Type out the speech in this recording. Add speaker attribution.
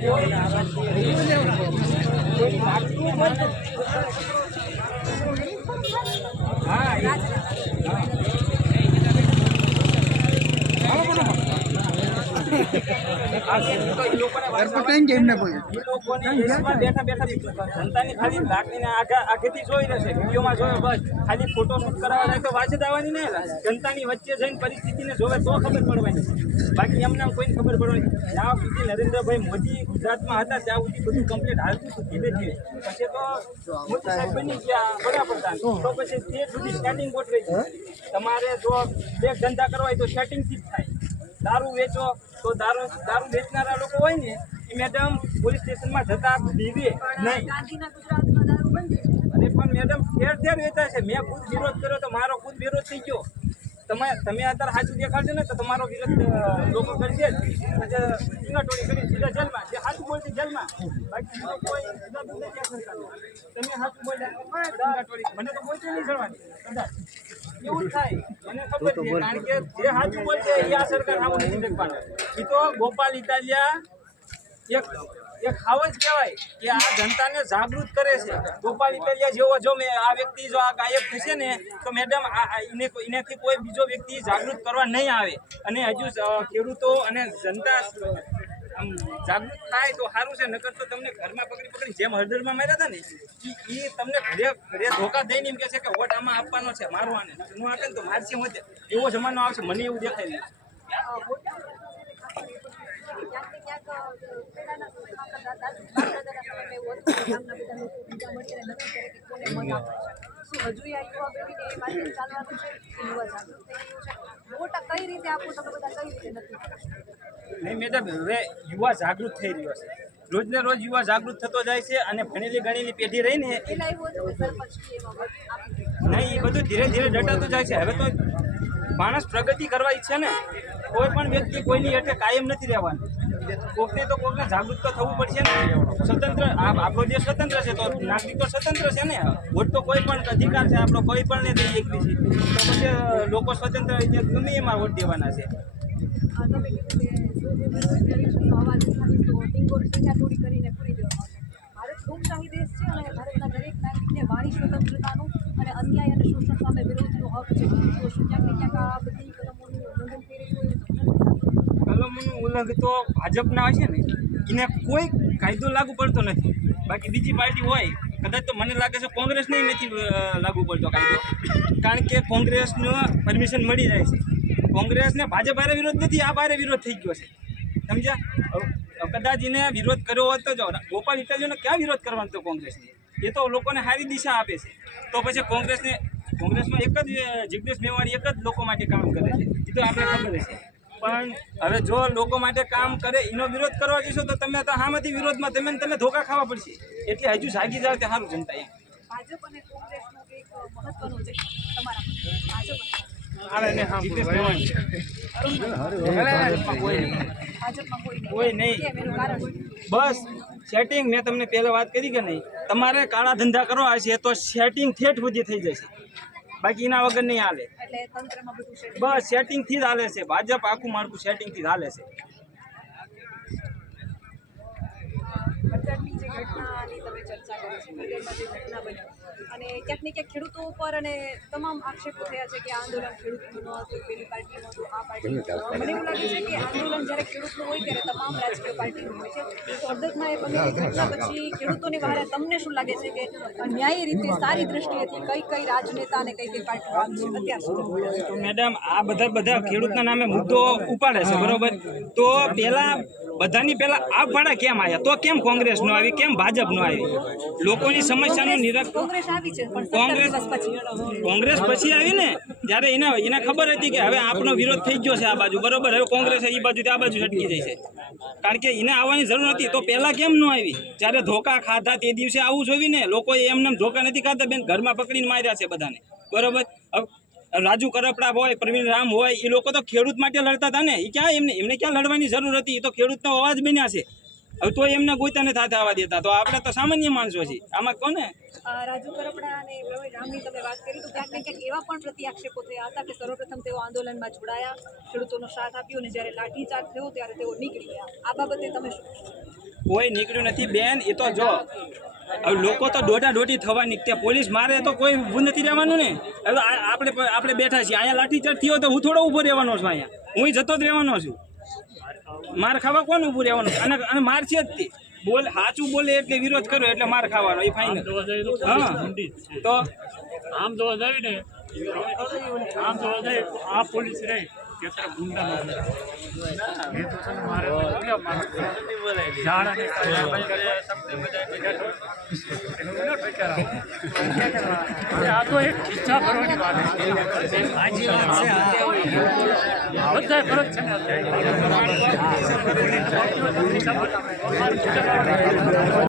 Speaker 1: કઈ કેમ ને કોઈ
Speaker 2: લોકોને દેશમાં બેઠા બેઠા જનતાની ખાલી લાગણીને આગા આગેથી જોઈ રહેશે વિડીયોમાં જોયો બસ. ખાલી ફોટોશૂટ કરાવવા જાય તો વાંચે આવવાની નહીં જનતાની વચ્ચે જઈને પરિસ્થિતિને જોવે તો ખબર પડવાની. બાકી એમને કોઈને ખબર પડવાની જ્યાં સુધી નરેન્દ્રભાઈ મોદી ગુજરાતમાં હતા ત્યાં સુધી બધું કમ્પ્લીટ હાલતું હતું ધીરે ધીરે પછી તો મોદી સાહેબ બની ગયા વડાપ્રધાન તો પછી તે સુધી સ્ટેન્ડિંગ ગોઠવે છે તમારે જો બે ધંધા કરવા હોય તો સેટિંગથી જ થાય. દારૂ વેચો, તો દારૂ દારૂ વેચનારા લોકો હોય ને, એ મેડમ પોલીસ સ્ટેશનમાં જતા દીવે નહીં. અરે પણ મેડમ ઠેર ઠેર વેચાય છે મેં ખુદ વિરોધ કર્યો તો મારો ખુદ વિરોધ થઈ ગયો. તમે તમે અત્યારે સાચું દેખાડશો ને તો તમારો વિરોધ લોકો કરશે જ. ચીંગાટોળી કરી સીધા જેલમાં. જે હાથું બોલતી જેલમાં. બાકી કોઈ તમે હાથું બોલ્યા. મને તો બોલશે નહીં જવાની. એવું થાય. મને ખબર છે કારણ કે જે સાચું બોલશે એ આ સરકાર આવું નથી દેખવાના એ તો ગોપાલ ઇટાલિયા એક એક જ કહેવાય કે આ જનતાને જાગૃત કરે છે. ગોપાલ ઇટાલિયા જેવો જો મેં આ વ્યક્તિ જો આ ગાયબ થશે ને, તો મેડમ એનાથી કોઈ બીજો વ્યક્તિ જાગૃત કરવા નહીં આવે. અને હજુ ખેડૂતો અને જનતા જાગૃત થાય તો સારું છે, નકર તો તમને ઘરમાં પકડી પકડી જેમ હળદરમાં માર્યા હતા ને એ તમને ઘરે ઘરે ધોકા દઈને એમ કહે છે કે વોટ આમાં આપવાનો છે, મારું આને. હું આપે ને તો મારશે હું એવો જમાનો આવશે, મને એવું દેખાય
Speaker 3: ને
Speaker 2: નહીં, મેડમ યુવા જાગૃત થઈ રહ્યો છે રોજને રોજ યુવા જાગૃત થતો જાય છે અને ભણેલી ગણેલી પેઢી
Speaker 3: આપી દે.
Speaker 2: નહીં, એ બધું ધીરે ધીરે ડટાતું જાય છે હવે તો માણસ પ્રગતિ કરવા ઈચ્છે ને, કોઈ પણ વ્યક્તિ કોઈની હેઠે કાયમ નથી રહેવાનું કોકને તો કોકને જાગૃત તો થવું પડશે ને. સ્વતંત્ર આપણો દેશ સ્વતંત્ર છે તો નાગરિક સ્વતંત્ર છે ને. વોટ તો કોઈ પણ અધિકાર છે, આપણો કોઈ પણ ને દઈ શકીએ છીએ તો પછી લોકો સ્વતંત્ર રીતે ગમે એમાં વોટ દેવાના છે.
Speaker 3: જો જે ભારત લોકશાહી દેશ છે અને ભારતના દરેક નાગરિકને વાણી અને અન્યાય અને શોષણ સામે વિરોધનો હક છે. તો ક્યાંક ક્યાંક આ બધી કલમોનું ઉલ્લંઘન થઈ રહ્યું હોય તો મને
Speaker 2: તો ભાજપના હોય છે ને, એને કોઈ કાયદો લાગુ પડતો નથી. બાકી બીજી પાર્ટી હોય, કદાચ તો મને લાગે છે કોંગ્રેસને નથી લાગુ પડતો કાયદો. કારણ કે કોંગ્રેસનો પરમિશન મળી જાય છે. કોંગ્રેસને ભાજપ હારે વિરોધ નથી આ બારે વિરોધ થઈ ગયો છે. સમજ્યા? કદાચ એને વિરોધ કર્યો હોત તો જો, ગોપાલ ઇટાલીઓને ક્યાં વિરોધ કરવાનો હતો કોંગ્રેસને? એ તો લોકોને સારી દિશા આપે છે. તો પછી કોંગ્રેસને, કોંગ્રેસમાં એક જ જગદીશ મેવાણી એક જ લોકો માટે કામ કરે છે. એ તો આપણે ખબર છે. પણ હવે જો લોકો માટે કામ કરે એનો વિરોધ કરવા જશો તો તમે તો આમાંથી વિરોધમાં તમે તમે ધોકા ખાવા પડશે. એટલે હજુ જાગી જાવ તે સારું જનતા એમ.
Speaker 3: ભાજપ અને કોંગ્રેસનું મહત્વનું છે તમારા
Speaker 2: બસ સેટિંગ મેં તમને પહેલા વાત કરી કે નહીં? તમારે કાળા ધંધા કરવા હશે તો સેટિંગ ઠેઠ સુધી થઈ જશે. બાકી એના વગર નહીં હાલે. બસ સેટિંગથી જ હાલે છે. ભાજપ આખું માળખું સેટિંગથી જ હાલે છે
Speaker 3: અત્યારની જે ઘટનાની તમે ચર્ચા કરી છે જે ઘટના બની. અને ક્યાંક ને ક્યાંક ખેડૂતો ઉપર અને તમામ આક્ષેપો થયા છે કે આ આંદોલન ખેડૂતનું ન હતું પેલી પાર્ટીનું હતું આ પાર્ટીનું મને એવું લાગે છે કે આંદોલન જ્યારે ખેડૂતનું હોય ત્યારે તમામ રાજકીય પાર્ટીનું હોય છે. તો અડધકમાં એ બનેલી ઘટના પછી ખેડૂતોની વારે તમને શું લાગે છે કે ન્યાયી રીતે સારી દ્રષ્ટિએથી કઈ કઈ રાજનેતા અને કઈ કઈ પાર્ટીઓ આવી છે અત્યાર સુધી?
Speaker 2: મેડમ આ બધા બધા ખેડૂતના નામે મુદ્દો ઉપાડે છે બરોબર? તો પેલા બધાની પહેલા આ ભાડા કેમ આવ્યા તો કેમ કોંગ્રેસ નો આવી? કેમ ભાજપ નો આવી? લોકોની સમસ્યાનું નિરાકરણ
Speaker 3: કોંગ્રેસ
Speaker 2: કોંગ્રેસ
Speaker 3: પછી.
Speaker 2: આવી ને ત્યારે એને એને ખબર હતી કે હવે આપણો વિરોધ થઈ ગયો છે આ બાજુ. બરોબર હવે કોંગ્રેસ એ બાજુ આ બાજુ છટકી જાય છે. કારણ કે એને આવવાની જરૂર નથી. તો પહેલા કેમ ન આવી? જ્યારે ધોકા ખાધા તે દિવસે આવું જોયું ને લોકોએ એમને ધોકા નથી ખાધા બેન. ઘરમાં પકડીને માર્યા છે બધાને. બરોબર? રાજુ કરપડા હોય, પ્રવીણ રામ હોય એ લોકો તો ખેડૂત માટે લડતા હતા ને. એ ક્યાં એમને એમને ક્યાં લડવાની જરૂર હતી? એ તો ખેડૂતનો અવાજ બન્યા છે. હવે તો એમને ગોતા નથી હાથ આવવા દેતા. તો આપણે તો સામાન્ય માણસો છીએ. આમાં કોને?
Speaker 3: રાજુ કરપડા અને પ્રવીણ રામની તમે વાત કરી તો ક્યાંક ને ક્યાંક એવા પણ પ્રત્યાક્ષેપો થયા હતા કે સર્વપ્રથમ તેઓ આંદોલનમાં જોડાયા ખેડૂતોનો સાથ આપ્યો અને જ્યારે લાઠીચાર્જ થયો ત્યારે તેઓ નીકળી ગયા. આ બાબતે તમે શું
Speaker 2: કોઈ નીકળ્યું નથી બેન એ તો જો હવે લોકો તો દોઢા દોઢી થવા તે પોલીસ મારે તો કોઈ ઊભું નથી રહેવાનું ને. હવે આપણે આપણે બેઠા છીએ. અહીંયા લાઠીચાર્જ થયો તો હું થોડો ઊભો રહેવાનો છું અહીંયા. હું જતો જ રહેવાનો છું. માર ખાવા કોણ ઉભું રહેવાનું? અને અને માર છે જ તે. બોલ સાચું બોલે એટલે વિરોધ કરો એટલે માર ખાવાનો એ ફાઇનલ
Speaker 1: તો
Speaker 2: હા. તો?
Speaker 1: આમ જોવા જાય ને આમ જોવા જાય આ પોલીસ રહી. ગુંડા નથી. એ તો છે ને મારે. ઝાડ બધો ઠેકારો. આ તો એક ખિસ્સા ભરવાની વાત છે. બધાય ફરજ છે ને અત્યારે.